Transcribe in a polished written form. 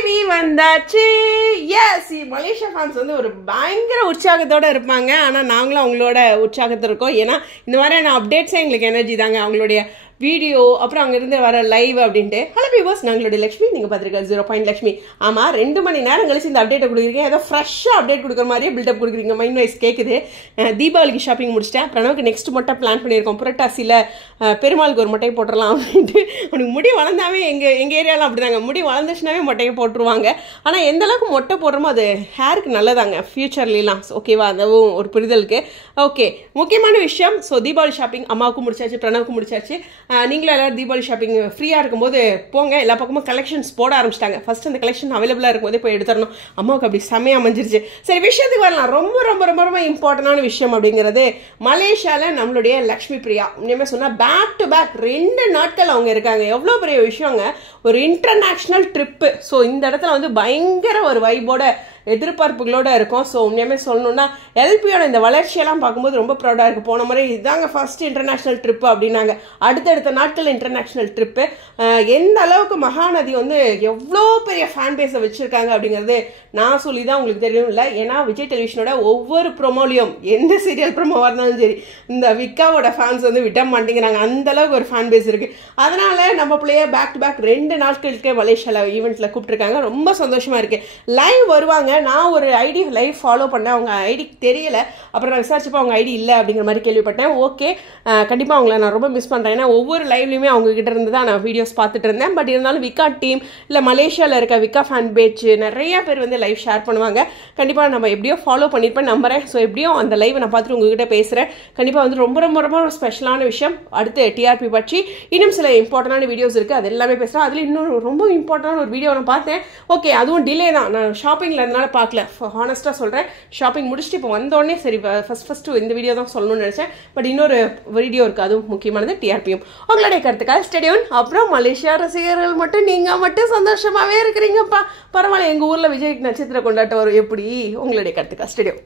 Baby வந்தாச்சு. S, Malaysia fans வந்து ஒரு பயங்கர உற்சாகத்தோடு இருப்பாங்க. ஆனால் நாங்களும் அவங்களோட உற்சாகத்தில் இருக்கோம். ஏன்னா இந்த மாதிரியான அப்டேட்ஸே எங்களுக்கு எனர்ஜி தாங்க. அவங்களுடைய வீடியோ அப்புறம் அங்கேருந்து வர லைவ் அப்படின்ட்டு. ஹலோ வியூவர்ஸ், நாங்களுடைய லக்ஷ்மி, நீங்கள் பார்த்துருக்க 0 லக்ஷ்மி. ஆமாம், 2 மணி நேரம் கழிச்சு இந்த அப்டேட்டை கொடுக்குறீங்க. ஏதோ ஃப்ரெஷ்ஷாக அப்டேட் கொடுக்குற மாதிரியே பில்டப் கொடுக்குறீங்க. மைண்ட் வைஸ் கேட்குது. தீபாவளிக்கு ஷாப்பிங் முடிச்சிட்டேன். பிரணவுக்கு நெக்ஸ்ட் மொட்டை பிளான் பண்ணியிருக்கோம். புரட்டாசியில் பெருமாளுக்கு ஒரு மொட்டையை போட்டுடலாம் அப்படின்ட்டு. அவனுக்கு முடி வளர்ந்தாவே எங்கள் ஏரியாவில் அப்படி தாங்க, முடி வளர்ந்துச்சுனாவே மொட்டையை போட்டுருவாங்க. ஆனால் எந்த அளவுக்கு மொட்டை போடுறோமோ அது ஹேருக்கு நல்லதாங்க ஃபியூச்சர்லாம். ஓகேவா, அதுவும் ஒரு புரிதலுக்கு. ஓகே, முக்கியமான விஷயம். ஸோ தீபாவளி ஷாப்பிங் அம்மாவுக்கும் முடிச்சாச்சு, பிரணவுக்கும் முடிச்சாச்சு. நீங்களும் எல்லாரும் தீபாவளி ஷாப்பிங் ஃப்ரீயாக இருக்கும்போது போங்க. எல்லா பக்கமும் கலெக்ஷன்ஸ் போட ஆரம்பிச்சிட்டாங்க. ஃபர்ஸ்ட் அந்த கலெக்ஷன் அவைலபிளாக இருக்கும்போதே போய் எடுத்துடணும். அம்மாவுக்கு அப்படி செமையாக அமைஞ்சிருச்சு. சரி, விஷயத்துக்கு வரலாம். ரொம்ப ரொம்ப ரொம்ப ரொம்ப இம்பார்ட்டண்டான விஷயம் அப்படிங்கிறது, மலேசியாவில் நம்மளுடைய லக்ஷ்மி பிரியா இனிமேல் சொன்னால் பேக் டு பேக் 2 நாட்கள் அவங்க இருக்காங்க. எவ்வளோ பெரிய விஷயங்க, ஒரு இன்டர்நேஷ்னல் ட்ரிப்பு. ஸோ இந்த இடத்துல வந்து பயங்கர ஒரு வைபோட எதிர்பார்ப்புகளோட இருக்கும். ஸோ உண்மையுமே சொல்லணும்னா எல்பியோட இந்த வளர்ச்சியெல்லாம் பார்க்கும்போது ரொம்ப ப்ரௌடாக இருக்குது. போன முறை இதாங்க ஃபர்ஸ்ட் இன்டர்நேஷ்னல் ட்ரிப்பு அப்படின்னாங்க. அடுத்தடுத்த நாட்கள் இன்டர்நேஷ்னல் ட்ரிப்பு. எந்த அளவுக்கு மகாநதி வந்து எவ்வளோ பெரிய ஃபேன் பேஸை வச்சுருக்காங்க அப்படிங்கிறது நான் சொல்லி தான் உங்களுக்கு தெரியும் இல்லை. ஏன்னா விஜய் டெலிவிஷனோட ஒவ்வொரு ப்ரொமோலையும் எந்த சீரியல் ப்ரொமோவாக இருந்தாலும் சரி, இந்த விக்காவோட ஃபேன்ஸ் வந்து விட மாட்டேங்கிறாங்க. அந்த அளவுக்கு ஒரு ஃபேன் பேஸ் இருக்குது. அதனால நம்ம பிள்ளைய பேக் டு பேக் 2 நாட்களுக்கு மலேசியாவில் ஈவெண்ட்டில் கூப்பிட்டுருக்காங்க. ரொம்ப சந்தோஷமாக இருக்குது. லைவ் வருவாங்க. நான் ஒரு ஐடி லைவ் ஃபாலோ பண்ணேன். அவங்க ஐடி தெரியல. அப்புறம் நான் விசாரிச்சப்போ அவங்க ஐடி இல்லை அப்படிங்கிற மாதிரி கேள்விப்பட்டேன். ஓகே, கண்டிப்பாக அவங்கள நான் ரொம்ப மிஸ் பண்ணுறேன். ஏன்னா ஒவ்வொரு லைவ்லையுமே அவங்க கிட்ட இருந்து தான் நான் வீடியோஸ் பார்த்துட்டு இருந்தேன். பட் இருந்தாலும் விக்கா டீம் இல்லை மலேசியாவில் இருக்க விக்கா ஃபேன் பேஜ் நிறைய பேர் வந்து லைவ் ஷேர் பண்ணுவாங்க. கண்டிப்பாக நம்ம எப்படியோ ஃபாலோ பண்ணியிருப்பேன் நம்புறேன். ஸோ எப்படியும் அந்த லைவை நான் பார்த்துட்டு உங்ககிட்ட பேசுகிறேன். கண்டிப்பாக வந்து ரொம்ப ரொம்ப ரொம்ப ஸ்பெஷலான விஷயம். அடுத்து டிஆர்பி பற்றி இன்னும் சில இம்பார்ட்டண்டான வீடியோஸ் இருக்குது. அது எல்லாமே பேசுகிறேன். அதில் இன்னொரு ரொம்ப இம்பார்ட்டண்டான ஒரு வீடியோ நான் பார்த்தேன். ஓகே, அதுவும் டிலே தான். நான் ஷாப்பிங்கில் இருந்தனால பார்க்கல. ஹானஸ்ட்டாக சொல்கிறேன். ஷாப்பிங் முடிச்சுட்டு இப்போ வந்தோடனே சரி ஃபஸ்ட்டு இந்த வீடியோ தான் சொல்லணும்னு நினச்சேன். பட் இன்னொரு வீடியோ இருக்குது, அதுவும் முக்கியமானது. டிஆர்பியும் உங்களுடைய கருத்துக்காக ஸ்டேடியோன். அப்புறம் மலேசியா ரசிகர்கள் மட்டும் நீங்கள் மட்டும் சந்தோஷமாகவே இருக்கிறீங்கப்பா. பரவாயில்ல, எங்கள் ஊரில் விஜய் நட்சத்திர கொண்டாட்டம் வரும். எப்படி உங்களுடைய கருத்துக்காக ஸ்டேடியம்.